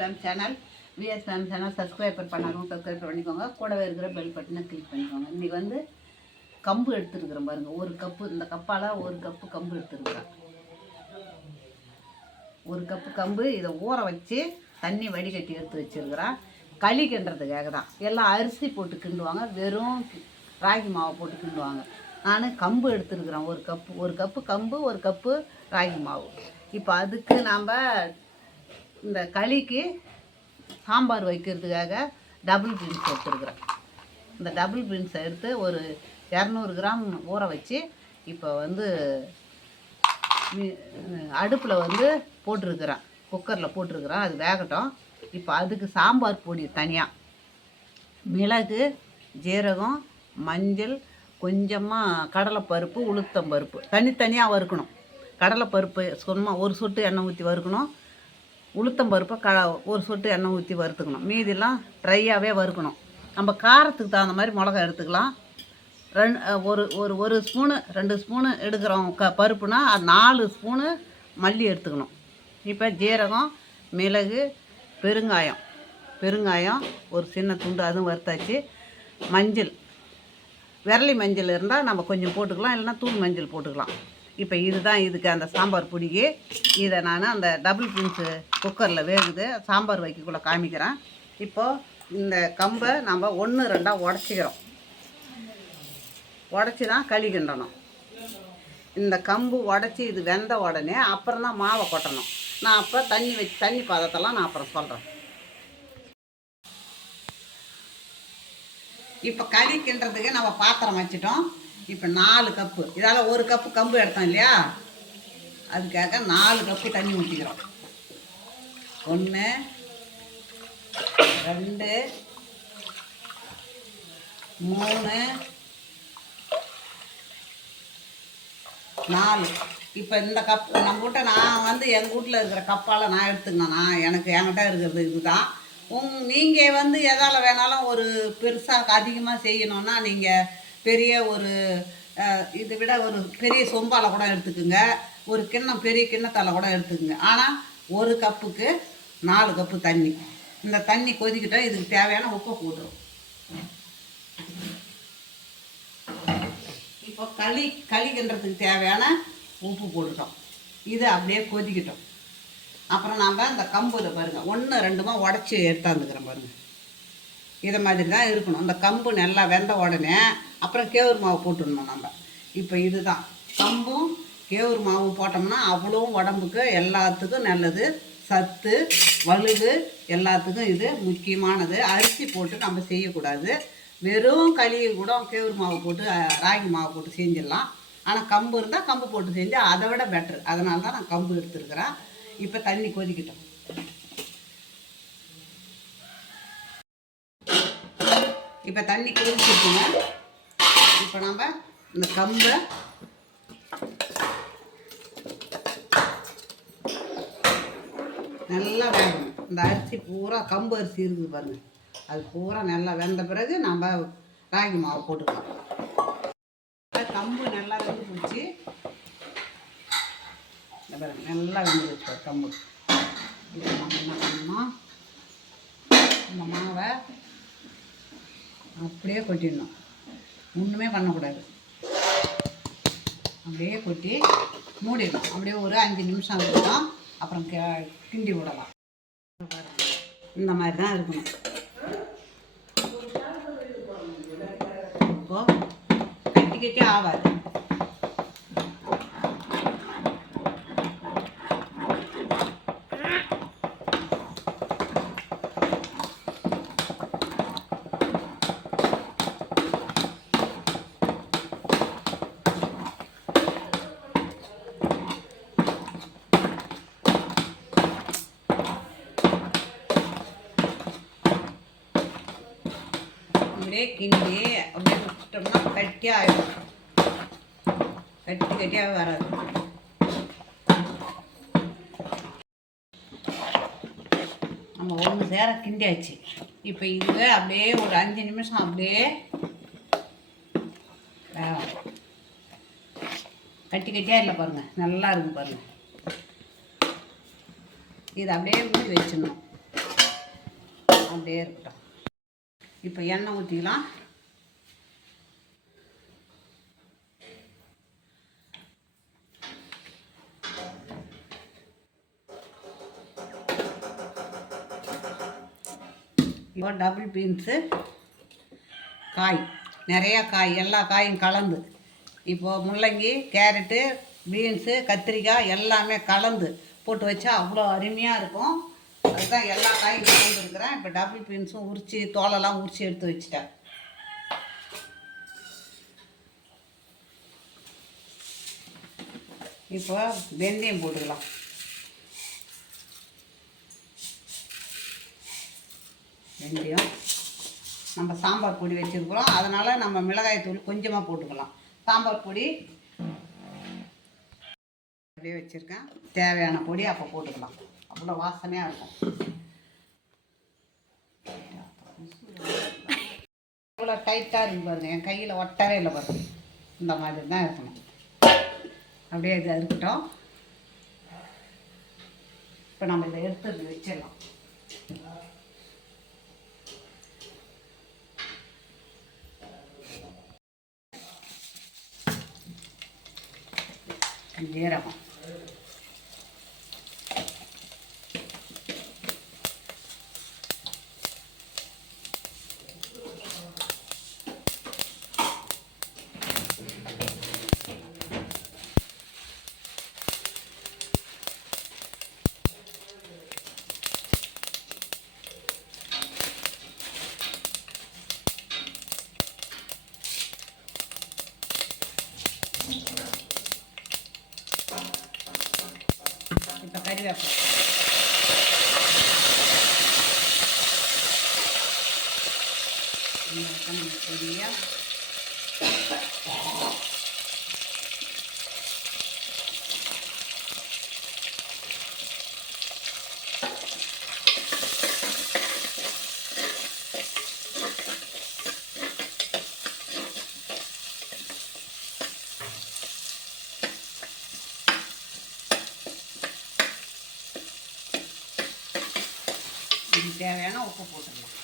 Fame channel VS channel subscriber பண்ணாலும் subscribe பண்ணிக்கோங்க. கூடவே இருக்கிற பெல் பட்டனை கிளிக் பண்ணிக்கோங்க. இன்றைக்கி வந்து கம்பு எடுத்துருக்குறேன் பாருங்கள் ஒரு கப்பு இந்த கப்பால் ஒரு கப்பு கம்பு எடுத்துருக்குறேன் ஒரு கப்பு கம்பு இதை ஊற வச்சு தண்ணி வடிகட்டி எடுத்து வச்சுருக்கிறேன் களி கிண்டுறதுக்காக தான். எல்லாம் அரிசி போட்டு கிண்டுவாங்க. வெறும் ராகி மாவை போட்டு கிண்டுவாங்க. நான் கம்பு எடுத்துருக்குறேன் ஒரு கப்பு ஒரு கப்பு கம்பு ஒரு கப்பு ராகி மாவு. இப்போ அதுக்கு நாம் இந்த களிக்கு சாம்பார் வைக்கிறதுக்காக டபுள் பீன்ஸ் எடுத்துருக்குறேன் இந்த டபுள் பீன்ஸை எடுத்து ஒரு இரநூறு கிராம் ஊற வச்சு இப்போ வந்து அடுப்பில் வந்து போட்டிருக்கிறேன் குக்கரில் போட்டிருக்கிறேன் அது வேகட்டும். இப்போ அதுக்கு சாம்பார் பொடி தனியாக மிளகு ஜீரகம் மஞ்சள் கொஞ்சமாக கடலைப்பருப்பு உளுத்தம் பருப்பு. தனித்தனியாக வறுக்கணும். கடலைப்பருப்பு சும்மா ஒரு சொட்டு எண்ணெய் ஊற்றி வறுக்கணும். உளுத்தம்பருப்பை க ஒரு சொட்டு எண்ணெய் ஊற்றி வறுத்துக்கணும். மீதிலாம் ட்ரையாகவே வறுக்கணும். நம்ம காரத்துக்கு தகுந்த மாதிரி மிளகா எடுத்துக்கலாம். ரெண்டு ஒரு ஒரு ஒரு ஸ்பூனு ரெண்டு ஸ்பூனு எடுக்கிறோம் க பருப்புனா அது நாலு ஸ்பூனு மல்லி எடுத்துக்கணும். இப்போ ஜீரகம் மிளகு பெருங்காயம். பெருங்காயம் ஒரு சின்ன துண்டு அதுவும் வறுத்தாச்சு. மஞ்சள். விரலி மஞ்சள் இருந்தால் நம்ம கொஞ்சம் போட்டுக்கலாம் இல்லைன்னா தூள் மஞ்சள் போட்டுக்கலாம். இப்போ இதுதான் இதுக்கு அந்த சாம்பார் பொடிக்கு. இதை நான் அந்த டபுள் பீன்ஸு குக்கரில் வேகுது. சாம்பார் வைக்கக்குள்ளே காமிக்கிறேன். இப்போது இந்த கம்பை நம்ம ஒன்று ரெண்டாக உடச்சிக்கிறோம். உடச்சி தான் களி கிண்டணும் இந்த கம்பு உடச்சி இது வெந்த உடனே அப்புறம் தான் மாவை கொட்டணும். நான் அப்போ தண்ணி வச்சு தண்ணி பதத்தெல்லாம் நான் அப்புறம் சொல்கிறேன் இப்போ களி கிண்டுறதுக்கு நம்ம பாத்திரம் வச்சிட்டோம். இப்போ நாலு கப்பு. இதால் ஒரு கப்பு கம்பு எடுத்தோம் இல்லையா? அதுக்காக நாலு கப்பு தண்ணி ஊற்றிக்கிறோம் ஒன்று ரெண்டு மூணு நாலு. இப்போ இந்த கப் நம்ம கிட்ட நான் வந்து எங்கள் வீட்டில் இருக்கிற கப்பால் நான் எடுத்துக்கணும் நான் எனக்கு என்கிட்ட இருக்கிறது இதுதான். உங் நீங்கள் வந்து எதால் வேணாலும் ஒரு பெருசாக அதிகமாக செய்யணும்னா நீங்கள் பெரிய ஒரு இதை விட ஒரு பெரிய சொம்பால் கூட எடுத்துக்குங்க. ஒரு கிண்ணம் பெரிய கிண்ணத்தால் கூட எடுத்துக்குங்க. ஆனால் ஒரு கப்புக்கு நாலு கப்பு தண்ணி. இந்த தண்ணி கொதிக்கிட்டோம் இதுக்கு தேவையான உப்பை போட்டுரும். இப்போ களி களிக்கின்றதுக்கு தேவையான உப்பு போட்டுட்டோம். இது அப்படியே கொதிக்கட்டும். அப்புறம் நாம் இந்த கம்பில் பாருங்கள் ஒன்று ரெண்டுமா உடச்சி எடுத்தாந்துக்கிறேன் பாருங்கள் இதை மாதிரி தான் இருக்கணும். இந்த கம்பு நல்லா வெந்த உடனே அப்புறம் கேவுர் மாவு போட்டுடணும் நம்ம இப்போ இதுதான். கம்பும் கேவுர் மாவு போட்டோம்னா அவ்வளோ உடம்புக்கு எல்லாத்துக்கும் நல்லது. சத்து வலுவு எல்லாத்துக்கும் இது முக்கியமானது. அரிசி போட்டு நம்ம செய்யக்கூடாது. வெறும் களியை கூட கேவுர் மாவு போட்டு ராகி மாவு போட்டு செஞ்சிடலாம். ஆனால் கம்பு இருந்தால் கம்பு போட்டு செஞ்சால் அதை விட பெட்ரு அதனால தான் நான் கம்பு எடுத்துருக்கிறேன். இப்போ தண்ணி கொதிக்கட்டும். இப்போ தண்ணி கொதிச்சிருக்குங்க இப்போ நம்ம இந்த கம்பை நல்லா வேகணும். இந்த அரிசி பூரா கம்பு அரிசி இருக்குது பாருங்கள் அது பூரா நல்லா வெந்த பிறகு நம்ம ராகி மாவு போட்டுக்கலாம் இப்ப கம்பு நல்லா வெந்து போச்சு இந்த நல்லா வெந்து போச்சு கம்பு. இப்போ நம்ம என்ன பண்ணணும் இந்த மாவை அப்படியே கொட்டிடணும். ஒன்றுமே பண்ணக்கூடாது. அப்படியே கொட்டி மூடிடணும். அப்படியே ஒரு அஞ்சு நிமிஷம் இருக்கணும் அப்புறம் கே கிண்டி விடலாம். இந்த மாதிரி தான் இருக்கணும். இப்போ கட்டி கட்டி ஆகாது அப்படியே கிண்டி அப்படியே விட்டோம்னா கட்டியாக ஆகிடும் கட்டி கட்டியாக வராது. நம்ம ஒன்று சேர கிண்டியாச்சு. இப்போ இதுவே அப்படியே ஒரு அஞ்சு நிமிஷம் அப்படியே கட்டி கட்டியாக இல்லை பாருங்கள் நல்லா இருக்கும் பாருங்கள் இது அப்படியே ஊற்றி வச்சிடணும். அப்படியே இருக்கட்டும். இப்போ எண்ணெய் ஊற்றிக்கலாம். இப்போ டபுள் பீன்ஸு காய். நிறைய காய் எல்லா காயும் கலந்து. இப்போது முள்ளங்கி கேரட்டு பீன்ஸு கத்திரிக்காய் எல்லாமே கலந்து போட்டு வச்சா அவ்வளோ அருமையாக இருக்கும். அதுதான் எல்லா காயும் கலந்துருக்குறேன். இப்போ டபுள் பீன்ஸும் உரித்து தோலெல்லாம் உரித்து எடுத்து வச்சுட்டேன். இப்போ வெந்தயம் போட்டுக்கலாம். வெந்தயம். நம்ம சாம்பார் பொடி வச்சுருக்குறோம். அதனால் நம்ம மிளகாய் தூள் கொஞ்சமாக போட்டுக்கலாம். சாம்பார் பொடி அப்படியே வச்சுருக்கேன். தேவையான பொடி அப்போ போட்டுக்கலாம். அவ்வளோ வாசனையாக இருக்கும். இவ்வளோ டைட்டாக இருக்கு பாருங்க. என் கையில் ஒட்டவே இல்லை பாருங்க. இந்த மாதிரி தான் இருக்கணும். அப்படியே இது இருக்கட்டும். இப்போ நம்ம இதை எடுத்து வச்சிடலாம். ஜீரகம் இப்போ கறிவேப்பிலை இந்த தேவையான உப்பு போட்டுக்கலாம்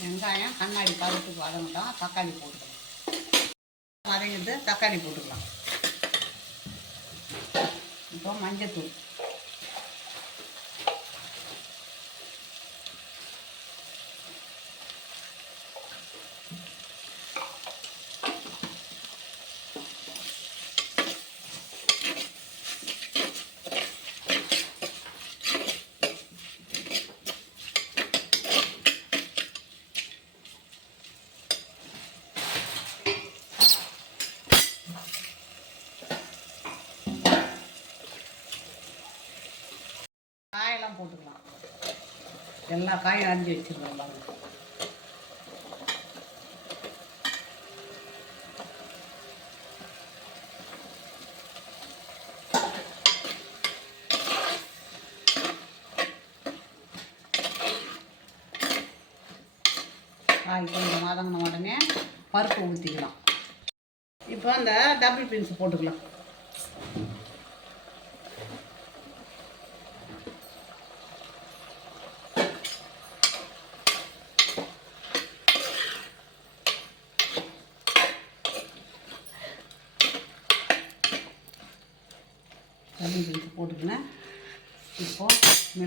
வெங்காயம் கண்ணாடி பருப்புக்கு வதங்கட்டும் தக்காளி போட்டுக்கலாம். வதங்கிட்டு தக்காளி போட்டுக்கலாம். இப்போ மஞ்சத்தூள் போட்டுக்கலாம் எல்லா காயும் அரிஞ்சு வச்சுருக்கோம் பாருங்க. காய் கொஞ்சம் வதங்கின உடனே பருப்பு ஊற்றிக்கலாம் இப்போ அந்த டபுள் பீன்ஸ் போட்டுக்கலாம் டபுள் பீன்ஸ் போட்டுக்கினேன் இப்போ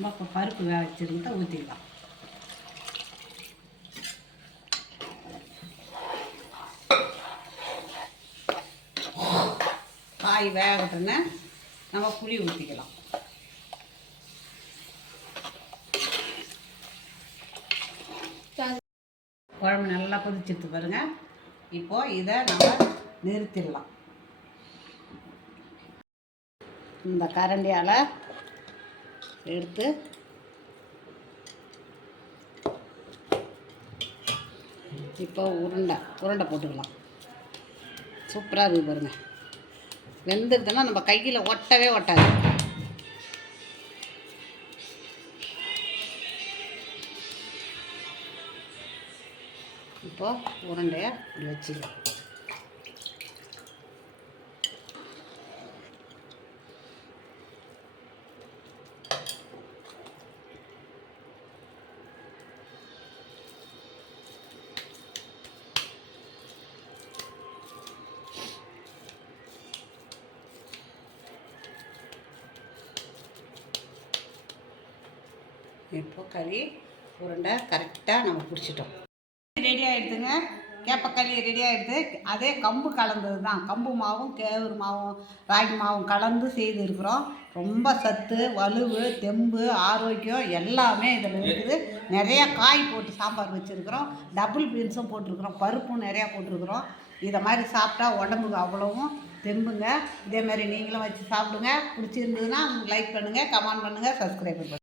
நம்ம இப்போ பருப்பு வேக வச்சுருந்தா ஊற்றிடலாம் காய் வேகட்டுன்னு நம்ம புளி ஊற்றிக்கலாம் குழம்பு நல்லா கொதிச்சிட்டு பாருங்க. இப்போ இதை நம்ம நிறுத்திடலாம். இந்த கரண்டியால் எடுத்து இப்போ உருண்டை உருண்டை போட்டுக்கலாம். சூப்பராக இருக்குது பாருங்கள் வெந்துடுதுன்னா நம்ம கையில் ஒட்டவே ஒட்டாது. இப்போ உருண்டையை இப்படி வச்சுக்கலாம். இப்போ கறி உருண்டை கரெக்டாக நம்ம பிடிச்சிட்டோம். ரெடி ஆகிடுதுங்க கேப்பக்களி ரெடி ஆகிடுது அதே கம்பு கலந்தது தான். கம்பு மாவும் கேவுரு மாவும் ராகி மாவும் கலந்து செய்திருக்கிறோம் ரொம்ப சத்து வலுவு தெம்பு ஆரோக்கியம் எல்லாமே இதில் இருக்குது. நிறையா காய் போட்டு சாம்பார் வச்சுருக்குறோம். டபுள் பீன்ஸும் போட்டிருக்குறோம். பருப்பும் நிறையா போட்டிருக்குறோம். இதை மாதிரி சாப்பிட்டா உடம்புக்கு அவ்வளவும் தெம்புங்க. இதே மாதிரி நீங்களும் வச்சு சாப்பிடுங்க. பிடிச்சிருந்ததுன்னா லைக் பண்ணுங்கள் கமெண்ட் பண்ணுங்கள் சப்ஸ்கிரைப் பண்ணுங்கள்